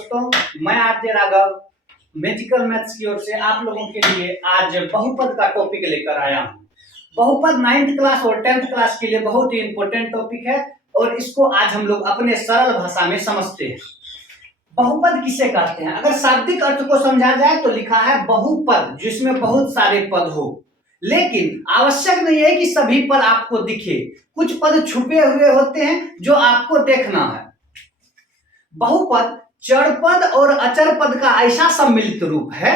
दोस्तों, मैं RJ Raghav magical maths की ओर से आप लोगों के लिए आज बहुपद का टॉपिक लेकर आया हूँ। बहुपद 9th क्लास और 10th क्लास के लिए बहुत ही इंपॉर्टेंट टॉपिक है और इसको आज हम लोग अपने सरल भाषा में समझते हैं। बहुपद किसे कहते हैं? अगर शाब्दिक अर्थ को समझा जाए तो लिखा है बहुपद, जिसमें बहुत सारे पद हो, लेकिन आवश्यक नहीं है कि सभी पद आपको दिखे। कुछ पद छुपे हुए होते हैं जो आपको देखना है। बहुपद चर पद और अचर पद का ऐसा सम्मिलित रूप है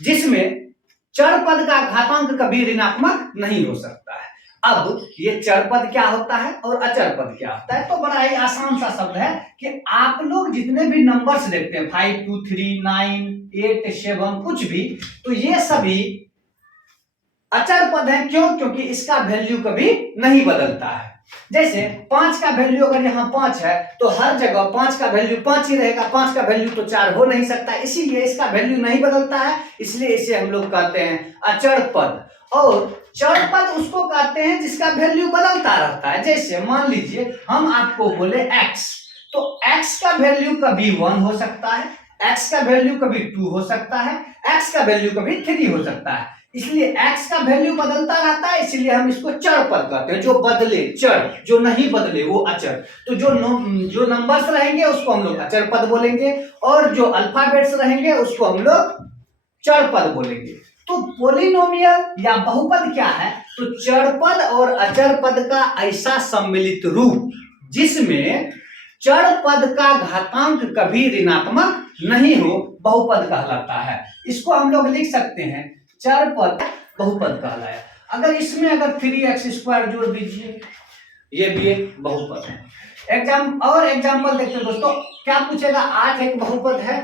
जिसमें चर पद का घातांक कभी ऋणात्मक नहीं हो सकता है। अब ये चर पद क्या होता है और अचर पद क्या होता है, तो बड़ा ही आसान सा शब्द है कि आप लोग जितने भी नंबर्स देखते हैं 5, 2, 3, 9, 8, 7 कुछ भी, तो ये सभी अचर पद है। क्यों? क्योंकि इसका वैल्यू कभी नहीं बदलता है। जैसे 5 का वैल्यू अगर यहाँ 5 है तो हर जगह 5 का वैल्यू 5 ही रहेगा। 5 का वैल्यू तो 4 हो नहीं सकता, इसीलिए इसका वैल्यू नहीं बदलता है, इसलिए इसे हम लोग कहते हैं अचर पद। और चर पद उसको कहते हैं जिसका वैल्यू बदलता रहता है। जैसे मान लीजिए हम आपको बोले x, तो x का वैल्यू कभी 1 हो सकता है, x का वैल्यू कभी 2 हो सकता है, x का वैल्यू कभी 3 हो सकता है। इसलिए x का वैल्यू बदलता रहता है, इसलिए हम इसको चर पद कहते हैं। जो बदले, चर जो नहीं बदले वो अचर। तो जो नंबर्स रहेंगे उसको हम लोग अचर पद बोलेंगे और जो अल्फाबेट्स रहेंगे उसको हम लोग चर पद बोलेंगे। तो पोलिनोमियल या बहुपद क्या है? तो चर पद और अचर पद का ऐसा सम्मिलित रूप जिसमें चर पद का घातांक कभी ऋणात्मक नहीं हो, बहुपद कहलाता है। इसको हम लोग लिख सकते हैं चर पद बहुपद कहलाया। अगर इसमें अगर 3x² जोड़ दीजिए, ये भी एक बहुपद है। एग्जाम्पल देखते हैं दोस्तों। क्या पूछेगा? 8 एक बहुपद है,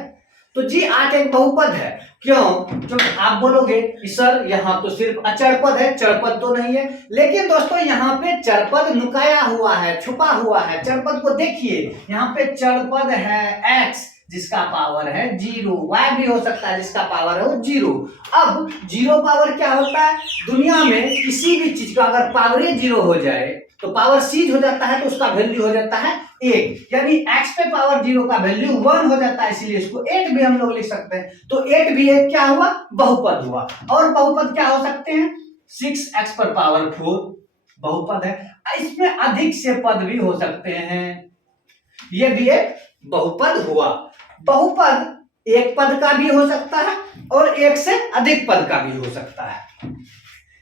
तो जी 8 एक बहुपद है। क्यों? क्योंकि आप बोलोगे कि सर यहाँ तो सिर्फ अचर पद है, चर पद तो नहीं है। लेकिन दोस्तों यहाँ पे चर पद नुकाया हुआ है, छुपा हुआ है। चर पद को देखिए, यहाँ पे चर पद है x जिसका पावर है 0, y भी हो सकता है जिसका पावर है 0। अब 0 पावर क्या होता है? दुनिया में किसी भी चीज का अगर पावर 0 हो जाए तो पावर सीध हो जाता है, तो उसका वैल्यू हो जाता है 1। यानी x पे पावर 0 का वैल्यू 1 हो जाता है, इसलिए इसको 8 भी हम लोग लिख सकते हैं। तो 8 भी एक क्या हुआ? बहुपद हुआ। और बहुपद क्या हो सकते हैं? 6x पर पावर 4 बहुपद है। इसमें अधिक से पद भी हो सकते हैं, ये भी एक बहुपद हुआ। बहुपद एक पद का भी हो सकता है और एक से अधिक पद का भी हो सकता है।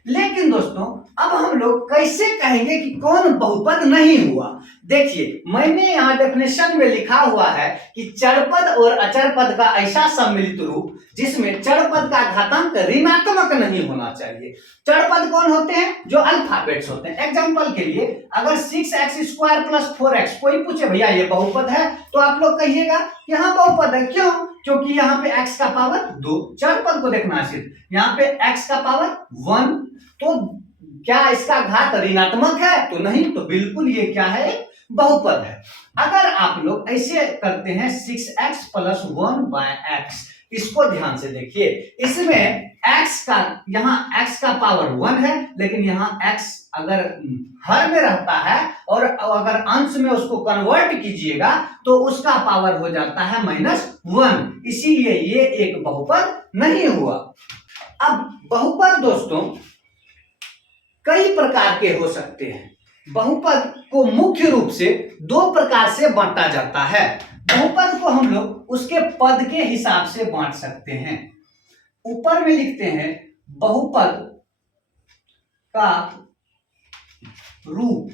लेकिन दोस्तों अब हम लोग कैसे कहेंगे कि कौन बहुपद नहीं हुआ? देखिए, मैंने यहाँ डेफिनेशन में लिखा हुआ है कि चर पद और अचर पद का ऐसा सम्मिलित रूप जिसमें चर पद का घातांक ऋणात्मक नहीं होना चाहिए। चर पद कौन होते हैं? जो अल्फाबेट्स होते हैं। एग्जांपल के लिए अगर 6x² + 4x कोई पूछे भैया ये बहुपद है, तो आप लोग कहिएगा कि हाँ बहुपद है। क्यों? क्योंकि यहाँ पे x का पावर 2, चर पद को देखना है सिर्फ, यहाँ पे x का पावर 1, तो क्या इसका घात ऋणात्मक है? तो नहीं, तो बिल्कुल ये क्या है? बहुपद है। अगर आप लोग ऐसे करते हैं 6x + 1/x, इसको ध्यान से देखिए। इसमें x का, यहाँ x का पावर 1 है, लेकिन यहाँ x अगर हर में रहता है और अगर अंश में उसको कन्वर्ट कीजिएगा तो उसका पावर हो जाता है -1, इसीलिए ये एक बहुपद नहीं हुआ। अब बहुपद दोस्तों कई प्रकार के हो सकते हैं। बहुपद को मुख्य रूप से 2 प्रकार से बांटा जाता है। बहुपद को हम लोग उसके पद के हिसाब से बांट सकते हैं। ऊपर में लिखते हैं बहुपद का रूप।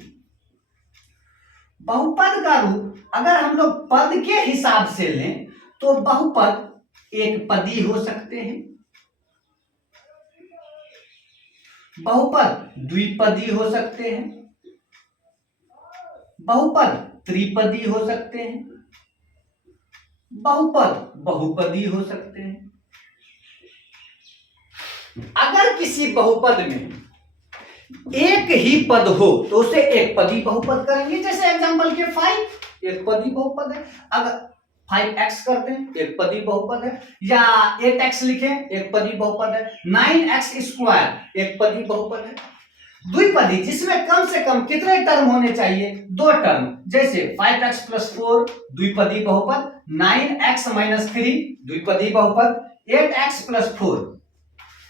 बहुपद का रूप अगर हम लोग पद के हिसाब से लें तो बहुपद एक पदी हो सकते हैं, बहुपद द्विपदी हो सकते हैं, बहुपद त्रिपदी हो सकते हैं, बहुपद बहुपदी हो सकते हैं। अगर किसी बहुपद में एक ही पद हो तो उसे एक पदी बहुपद करेंगे। जैसे एग्जांपल के 5 एक पदी बहुपद है। अगर 5x करते हैं एक पदी बहुपद है, या 8x लिखें एक पदी बहुपद है, 9x² एक पदी बहुपद है। द्विपदी जिसमें कम से कम कितने टर्म होने चाहिए, 2 टर्म, जैसे 5x+4 द्विपदी बहुपद, 9x-3 द्विपदी बहुपद, 8x+4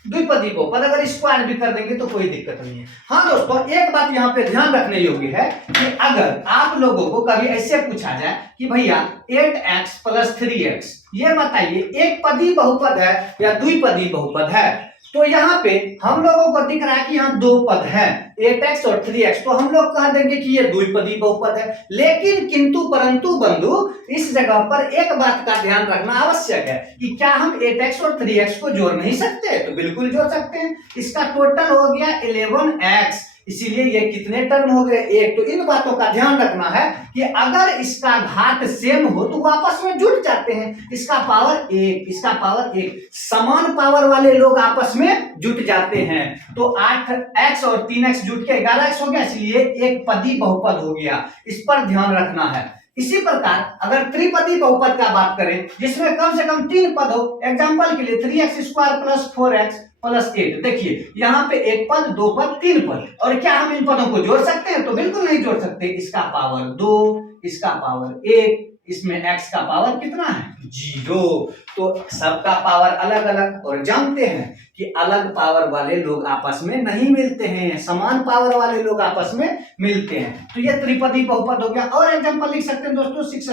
द्विपदी बहुपद। अगर स्क्वायर भी कर देंगे तो कोई दिक्कत नहीं है। हाँ दोस्तों, एक बात यहाँ पे ध्यान रखने योग्य है कि अगर आप लोगों को कभी ऐसे पूछा जाए कि भैया 8x+3x ये बताइए एक पदी बहुपद है या द्विपदी बहुपद है, तो यहाँ पे हम लोगों को दिख रहा है कि यहाँ 2 पद है 8x और 3x, तो हम लोग कह देंगे कि ये द्विपदी बहुपद है। लेकिन किंतु परंतु बंधु, इस जगह पर एक बात का ध्यान रखना आवश्यक है कि क्या हम 8x और 3x को जोड़ नहीं सकते, तो बिल्कुल जोड़ सकते हैं। इसका टोटल हो गया 11x, इसीलिए ये कितने टर्म हो गए, 1। तो इन बातों का ध्यान रखना है कि अगर इसका घात सेम हो तो वो आपस में जुड़ जाते हैं। इसका पावर 1, इसका पावर 1, समान पावर वाले लोग आपस में जुट जाते हैं। तो 8x और 3x जुट के 11x हो गया, इसलिए एक पदी बहुपद हो गया। इस पर ध्यान रखना है। इसी प्रकार अगर त्रिपदी बहुपद का बात करें जिसमें कम से कम 3 पद हो, एग्जांपल के लिए 3x² + 4x+8, देखिए यहाँ पे 1 पद, 2 पद, 3 पद, और क्या हम इन पदों को जोड़ सकते हैं, तो बिल्कुल नहीं जोड़ सकते। इसका पावर 2, इसका पावर 1, इसमें x का पावर कितना है, 0। तो सबका पावर अलग अलग, और जानते हैं कि अलग पावर वाले लोग आपस में नहीं मिलते हैं, समान पावर वाले लोग आपस में मिलते हैं। तो ये त्रिपदी बहुपद हो गया। और एग्जांपल लिख सकते हैं दोस्तों 6x⁴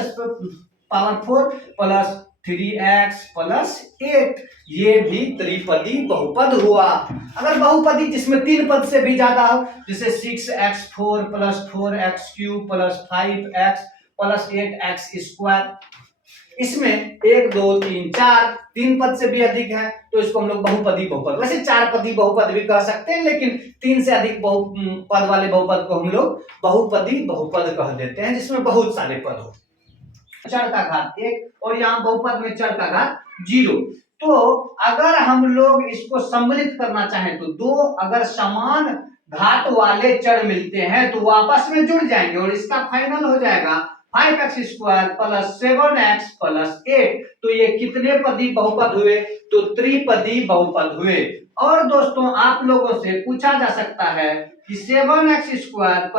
+ 3x+8, ये भी त्रिपदी बहुपद हुआ। अगर बहुपदी जिसमें 3 पद से भी ज्यादा हो, जैसे 6x4 + 4x³ + 5x + 8x², इसमें 1 2 3 4 3 पद से भी अधिक है तो इसको हम लोग बहुपदी बहुपद, वैसे 4 पदी बहुपद भी कह सकते हैं, लेकिन 3 से अधिक पद वाले बहुपद को हम लोग बहुपदी बहुपद कह देते हैं, जिसमें बहुत सारे पद हो। चर का घात 1 और यहाँ बहुपद में चर का घात 0। तो अगर हम लोग इसको सम्मिलित करना चाहें तो 2 अगर समान घात वाले चर मिलते हैं तो वो आपस में जुड़ जाएंगे, और इसका फाइनल हो जाएगा 5x² + 7x+8। तो ये कितने पदी बहुपद हुए, तो त्रिपदी बहुपद हुए। और दोस्तों आप लोगों से पूछा जा सकता है कि 7x² +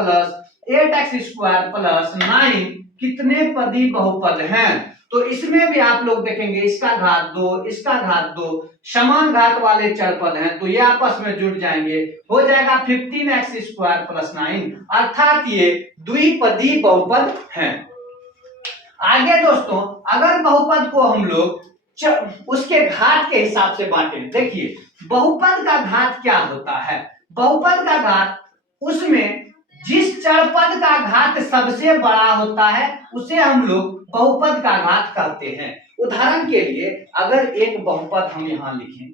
8x² + 9 कितने पदी बहुपद हैं, तो इसमें भी आप लोग देखेंगे इसका घात 2, इसका घात 2 समान घात वाले चर पद हैं, तो ये आपस में जुड़ जाएंगे, हो जाएगा 15x² + 9, अर्थात ये द्विपदी बहुपद हैं। आगे दोस्तों अगर बहुपद को हम लोग उसके घात के हिसाब से बांटे, देखिए बहुपद का घात क्या होता है, बहुपद का घात उसमें जिस चर पद का घात सबसे बड़ा होता है उसे हम लोग बहुपद का घात कहते हैं। उदाहरण के लिए अगर एक बहुपद हम यहां लिखें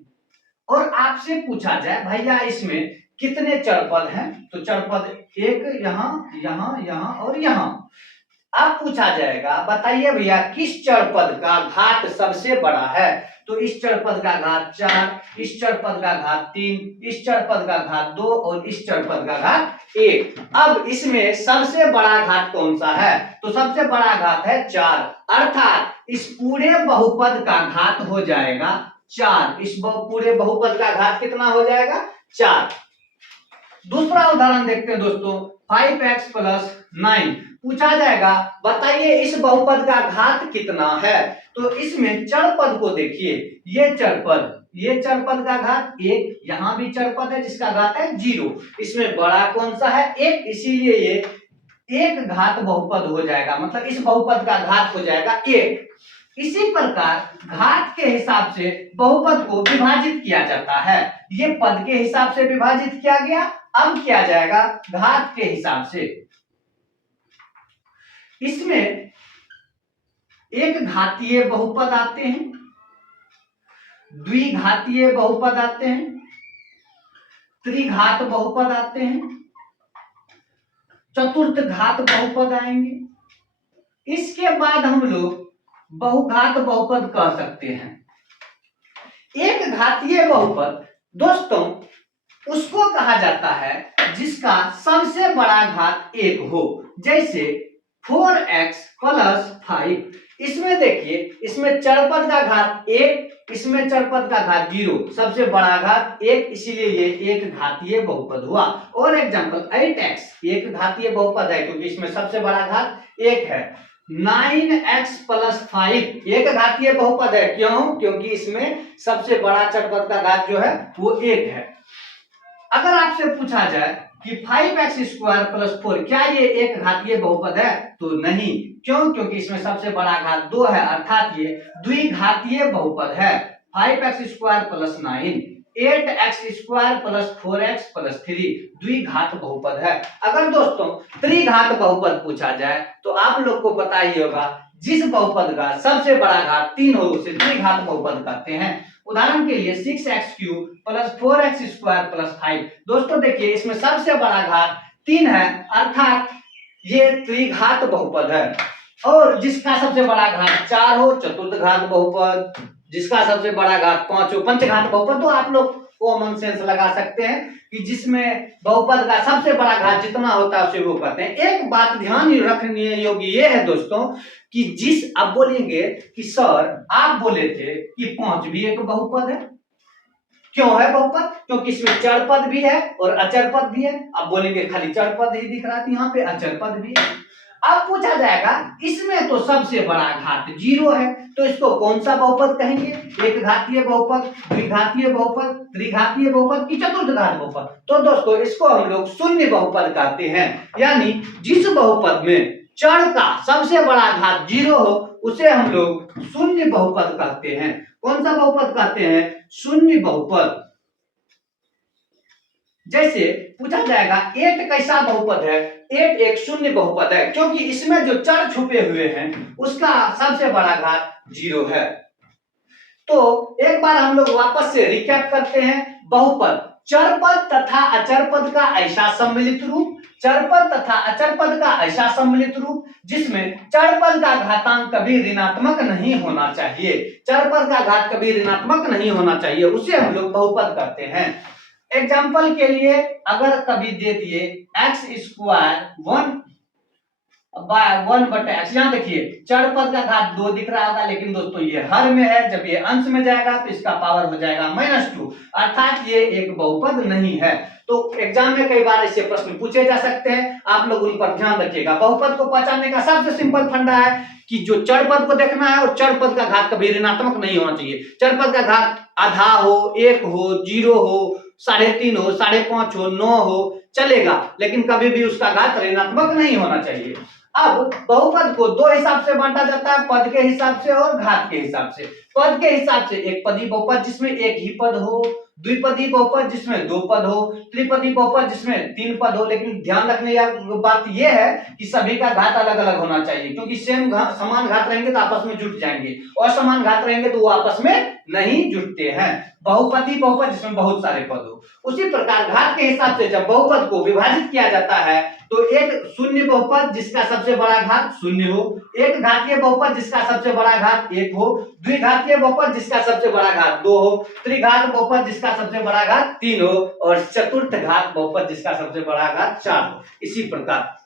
और आपसे पूछा जाए भैया इसमें कितने चर पद हैं, तो चर पद 1 यहाँ, यहाँ, यहाँ और यहाँ। अब पूछा जाएगा बताइए भैया किस चर पद का घात सबसे बड़ा है, तो इस चर पद का घात 4, इस चर पद का घात 3, इस चर पद का घात 2 और इस चर पद का घात 1। अब इसमें सबसे बड़ा घात कौन सा है, तो सबसे बड़ा घात है 4, अर्थात इस पूरे बहुपद का घात हो जाएगा 4। इस पूरे बहुपद का घात कितना हो जाएगा, 4। दूसरा उदाहरण देखते हैं दोस्तों 5x + 9, पूछा जाएगा बताइए इस बहुपद का घात कितना है, तो इसमें चर पद को देखिए, ये चर पद का घात 1, यहां भी चर पद है जिसका घात है 0, इसमें बड़ा कौन सा है 1, इसीलिए ये एक घात बहुपद हो जाएगा, मतलब इस बहुपद का घात हो जाएगा 1। इसी प्रकार घात के हिसाब से बहुपद को विभाजित किया जाता है, ये पद के हिसाब से विभाजित किया गया, अब किया जाएगा घात के हिसाब से। इसमें एक घातीय बहुपद आते हैं, द्विघातीय बहुपद आते हैं, त्रिघात बहुपद आते हैं, चतुर्थ घात बहुपद आएंगे, इसके बाद हम लोग बहुघात बहुपद कह सकते हैं। एक घातीय बहुपद दोस्तों उसको कहा जाता है जिसका सबसे बड़ा घात 1 हो, जैसे 4x + 5, इसमें देखिए, इसमें चरपद का घात 1, इसमें चरपद का घात 0, सबसे बड़ा घात 1, इसीलिए ये एक घातीय बहुपद हुआ। और एग्जांपल 8x एक घातीय बहुपद है क्योंकि इसमें सबसे बड़ा घात 1 है। 9x प्लस 5 एक घातीय बहुपद है, क्यों? क्योंकि इसमें सबसे बड़ा चरपद का घात जो है वो 1 है। अगर आपसे पूछा जाए कि 5x स्क्वायर प्लस 4 क्या ये एक घातीय बहुपद है, तो नहीं। क्यों? क्योंकि इसमें सबसे बड़ा घात 2 है, अर्थात ये द्विघातीय बहुपद है। 5x square plus 9 8x square plus 4x plus 3 द्विघात बहुपद है। अगर दोस्तों त्रिघात बहुपद पूछा जाए तो आप लोग को पता ही होगा, जिस बहुपद का सबसे बड़ा घात 3 हो उसे त्रिघात बहुपद कहते हैं। उदाहरण के लिए 6x³ plus 4x square plus 5। दोस्तों देखिए, इसमें सबसे बड़ा घात 3 है, अर्थात ये त्रिघात बहुपद है। और जिसका सबसे बड़ा घात 4 हो चतुर्थ घात बहुपद, जिसका सबसे बड़ा घात 5 हो पंचघात बहुपद। तो आप लोग कॉमन सेंस लगा सकते हैं कि जिसमें बहुपद का सबसे बड़ा घात जितना होता है उसे वो कहते हैं। एक बात ध्यान रखने योग्य ये है दोस्तों कि जिस आप बोलेंगे कि सर आप बोले थे कि 5 भी एक बहुपद है। क्यों है बहुपद? क्योंकि इसमें चरपद भी है और अचरपद भी है। आप बोलेंगे खाली चरपद ही दिख रहा है, यहाँ पे अचरपद भी है। अब पूछा जाएगा इसमें तो सबसे बड़ा घात 0 है, तो इसको कौन सा बहुपद कहेंगे? एक घातीय बहुपद, द्विघातीय बहुपद, त्रिघातीय बहुपद की चतुर्थ घात बहुपद? तो दोस्तों इसको हम लोग शून्य बहुपद कहते हैं। यानी जिस बहुपद में चर का सबसे बड़ा घात 0 हो उसे हम लोग शून्य बहुपद कहते हैं। कौन सा बहुपद कहते हैं? शून्य बहुपद। जैसे पूछा जाएगा 8 कैसा बहुपद है? 8 एक शून्य बहुपद है, क्योंकि इसमें जो चर छुपे हुए हैं उसका सबसे बड़ा घात 0 है। तो एक बार हम लोग वापस से रिकैप करते हैं। बहुपद चरपद तथा अचरपद का ऐसा सम्मिलित रूप, चरपद तथा अचरपद का ऐसा सम्मिलित रूप जिसमें चरपद का घातांक कभी ऋणात्मक नहीं होना चाहिए, चरपद का घात कभी ऋणात्मक नहीं होना चाहिए, उसे हम लोग बहुपद कहते हैं। एग्जाम्पल के लिए अगर कभी दे दिए एक्स स्क्वायर 1/x, यहाँ देखिए चरपद का घात 2 दिख रहा होगा, लेकिन दोस्तों ये हर में है, जब ये अंश में जाएगा तो इसका पावर हो जाएगा -2, अर्थात ये एक बहुपद नहीं है। तो एग्जाम में कई बार ऐसे प्रश्न पूछे जा सकते हैं, आप लोग उन पर ध्यान रखिएगा। बहुपद को पहचानने का सबसे सिंपल फंडा है कि जो चरपद को देखना है और चरपद का घात कभी ऋणात्मक नहीं होना चाहिए। चरपद का घात आधा हो, 1 हो, 0 हो, 3.5 हो, 5.5 हो, 9 हो चलेगा, लेकिन कभी भी उसका घात ऋणात्मक नहीं होना चाहिए। अब बहुपद को दो हिसाब से बांटा जाता है, पद के हिसाब से और घात के हिसाब से। पद के हिसाब से एक पदी बहुपद जिसमें एक ही पद हो, द्विपदी बहुपद जिसमें 2 पद हो, त्रिपदी बहुपद जिसमें 3 पद हो। लेकिन ध्यान रखने की बात यह है कि सभी का घात अलग अलग होना चाहिए, क्योंकि समान घात रहेंगे तो आपस में जुट जाएंगे और समान घात रहेंगे तो वो आपस में नहीं जुटते हैं। बहुपदी बहुपद जिसमें बहुत सारे पद हो। उसी प्रकार घात के हिसाब से जब बहुपद को विभाजित किया जाता है तो एक शून्य बहुपद जिसका सबसे बड़ा घात 0 हो, एक घातीय बहुपद जिसका सबसे बड़ा घात 1 हो, द्विघातीय बहुपद जिसका सबसे बड़ा घात 2 हो, त्रिघात बहुपद जिसका सबसे बड़ा घात 3 हो और चतुर्थ घात बहुपद जिसका सबसे बड़ा घात 4 हो। इसी प्रकार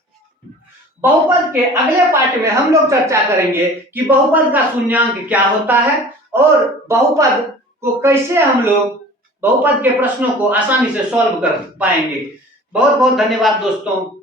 बहुपद के अगले पार्ट में हम लोग चर्चा करेंगे कि बहुपद का शून्यांक क्या होता है और बहुपद को कैसे हम लोग बहुपद के प्रश्नों को आसानी से सॉल्व कर पाएंगे। बहुत बहुत धन्यवाद दोस्तों।